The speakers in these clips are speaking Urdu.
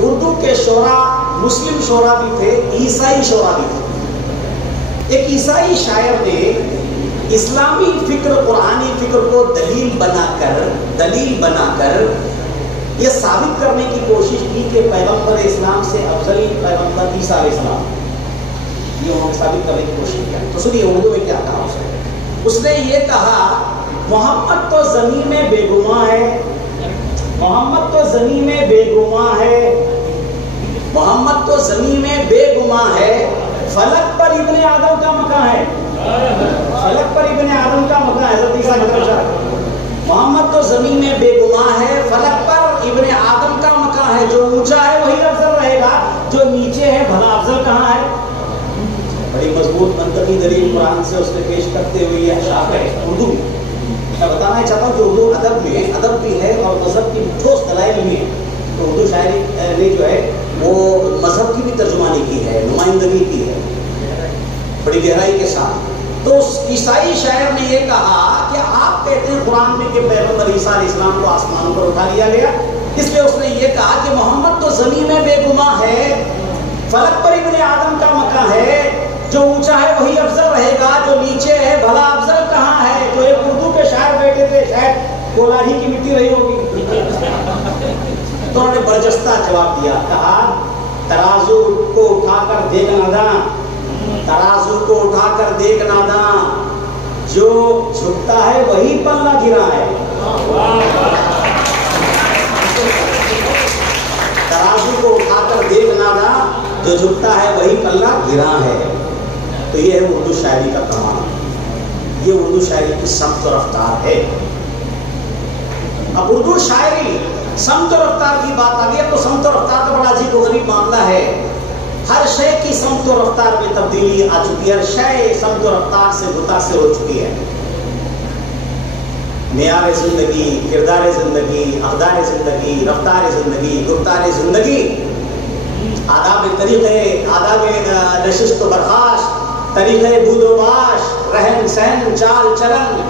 اردو کے شعرا مسلم شعرا بھی تھے، عیسائی شعرا بھی تھے۔ ایک عیسائی شاعر نے اسلامی فکر، قرآنی فکر کو دلیل بنا کر یہ ثابت کرنے کی کوشش کی کہ پیغمبر اسلام سے افضل پیغمبر عیسیٰ علیہ السلام، یہ انہوں نے ثابت کرنے کی کوشش کیا۔ تو سنیے اردو میں کیا کہا اس نے یہ کہا، محمد تو زمین میں بے گناہ ہے، محمد تو زمین میں بے گناہ ہے، محمد تو زمین میں بے گناہ ہے، فلک پر ابن آدم کا مکان ہے، فلک پر ابن آدم کا مکان ہے۔ حضرت عیسیٰ محمد تو زمین میں بے گناہ ہے، فلک پر ابن آدم کا مکان ہے، جو اونچا ہے وہی افضل رہے گا، جو نیچے ہے بھلا افضل کہاں ہے؟ بڑی مضبوط منطقی دلیل قرآن سے اس نے پیش کرتے ہوئے یہ اشعار ہے اردو میں۔ میں بتانا چاہتا ہوں کہ اردو ادب میں ادب بھی ہے اور مذہب کی ٹھوس دلائل بھی ہے۔ تو اردو شاعری نے جو ہے وہ مذہب کی بھی ترجمانی کی ہے، نمائندگی کی ہے بڑی گہرائی کے ساتھ۔ تو اس عیسائی شاعر نے یہ کہا کہ آپ کہتے ہیں قرآن میں کہ پیغمبر عیسیٰ علیہ السلام کو آسمان پر اٹھا لیا گیا، اس لیے اس نے یہ کہا کہ محمد تو زمین میں بے گناہ ہے، فلک پر ابن آدم کا مکان ہے، جو اونچا ہے وہی افضل رہے گا، جو نیچے ہے بھلا افضل کہاں ہے؟ جو ایک اردو کے شاعر بیٹھے تھے، شاید کولاہی کی مٹی رہی ہوگی، تو انہوں نے برجستہ جواب دیا، کہا ترازو کو اٹھا کر دیکھ ناداں، ترازو کو اٹھا کر دیکھ ناداں، جو جھکتا ہے وہی پلہ گرا ہے۔ ترازو کو اٹھا کر دیکھ ناداں، جو جھکتا ہے وہی پلہ گرا ہے۔ تو یہ ہے اردو شاعری کا کمال، یہ اردو شاعری کی سمت و رفتار ہے۔ اب اردو شاعری سمت و رفتار کی بات آ گئی، تو سمت و رفتار کا بڑا عجیب و غریب معاملہ ہے۔ ہر شے کی سمت و رفتار میں تبدیلی آ چکی ہے، ہر شے سمت و رفتار سے متاثر ہو چکی ہے۔ معیار زندگی، کردار زندگی، اقدار زندگی، رفتار زندگی، گفتار زندگی، آداب طریقے، آداب نشست و برخاست، طریقے بود و باش، رہن سہن، چال چلن،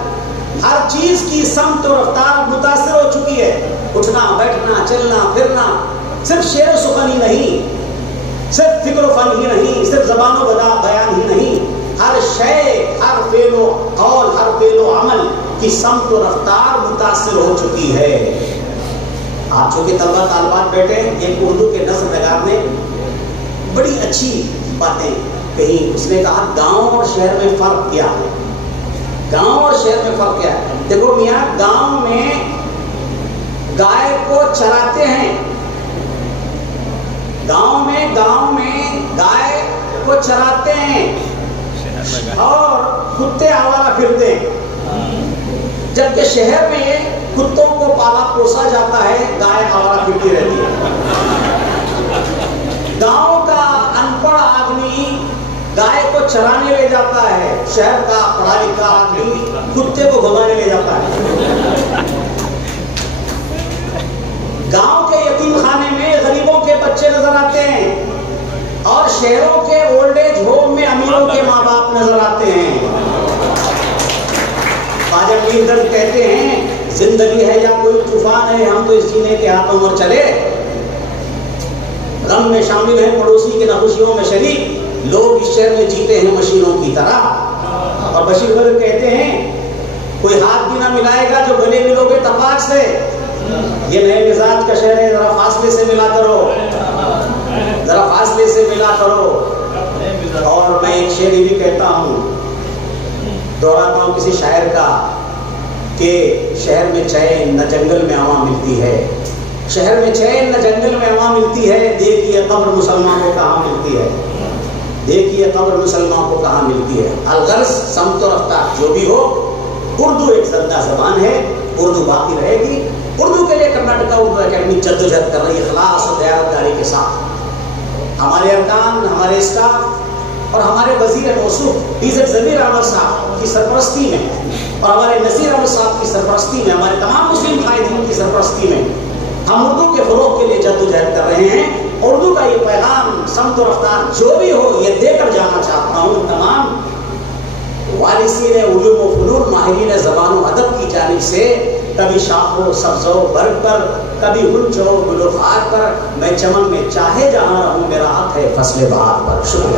ہر چیز کی سمت و رفتار متاثر ہو چکی ہے۔ اٹھنا بیٹھنا چلنا پھرنا صرف شعر و سخن ہی نہیں، صرف فکر و فن ہی نہیں، صرف زبان و بیان ہی نہیں، ہر شے، ہر فعل و قول، ہر فعل و عمل کی سمت و رفتار متاثر ہو چکی ہے۔ آپ چونکہ طلبہ طالبات بیٹھے، ایک اردو کے نثر نگار نے بڑی اچھی باتیں کہیں، اس نے کہا گاؤں اور شہر میں فرق کیا ہے، گاؤں اور شہر میں فرق کیا ہے؟ دیکھو میاں، گاؤں میں گائے کو چراتے ہیں، گاؤں میں گائے کو چراتے ہیں اور کتے آوارہ پھرتے ہیں، جبکہ شہر میں کتوں کو پالا پوسا جاتا ہے، گائے آوارہ پھرتی رہتی ہے۔ گاؤں کا ان پڑھ آدمی گائے کو چرانے لے جاتا ہے، شہر کا پڑھا لکھا آدمی کتے کو بھگانے لے جاتا ہے۔ گاؤں کے یتیم خانے میں غریبوں کے بچے نظر آتے ہیں اور شہروں کے اولڈ ایج ہوم میں امیروں کے ماں باپ نظر آتے ہیں۔ خواجہ میر درد کہتے ہیں، زندگی ہے یا کوئی طوفان ہے، ہم تو اس جینے کے ہاتھوں پر چلے، غم میں شامل ہیں پڑوسی کے نہ خوشیوں میں شریک، لوگ اس شہر میں جیتے ہیں مشینوں کی طرح۔ اور بشیر بدر کہتے ہیں، کوئی ہاتھ بھی نہ ملائے گا جو گلے ملو گے تپاک سے، یہ نئے مزاج کا شہر ہے، ذرا فاصلے سے ملا کرو، ذرا فاصلے سے ملا کرو۔ اور میں ایک شعر بھی کہتا ہوں، دہراتا ہوں کسی شاعر کا، کہ شہر میں چین نہ جنگل میں ہوا ملتی ہے، شہر میں چین نہ جنگل میں ہوا ملتی ہے، دیکھیے قبر مسلمان کو کہاں ملتی ہے، دیکھیے قبر مسلمان کو کہاں ملتی ہے۔ الغرض سمت و رفتار جو بھی ہو، اردو ایک زندہ زبان ہے، اردو باقی رہے گی۔ اردو کے لیے کرناٹکا اردو اکیڈمی جدوجہد کر رہی ہے اخلاص اور دیانتداری کے ساتھ۔ ہمارے ارکان، ہمارے اسٹاف اور ہمارے وزیر موصوف عزت ضمیر احمد صاحب کی سرپرستی میں اور ہمارے نذیر احمد صاحب کی سرپرستی میں، ہمارے تمام مسلم قائدین کی سرپرستی میں ہم اردو کے فروغ کے لیے جدوجہد کر رہے ہیں۔ اردو کا یہ پیغام سمت و رفتار جو بھی ہو یہ دے کر جانا چاہتا ہوں تمام وارثین علوم و فنون، ماہرین زبان و ادب کی جانب سے کبھی شاخ و سبز و برگ پر، کبھی غنچ و گل و خار پر، میں چمن میں چاہے جہاں رہوں، میرا حق ہے فصل بہار پر. شکریہ.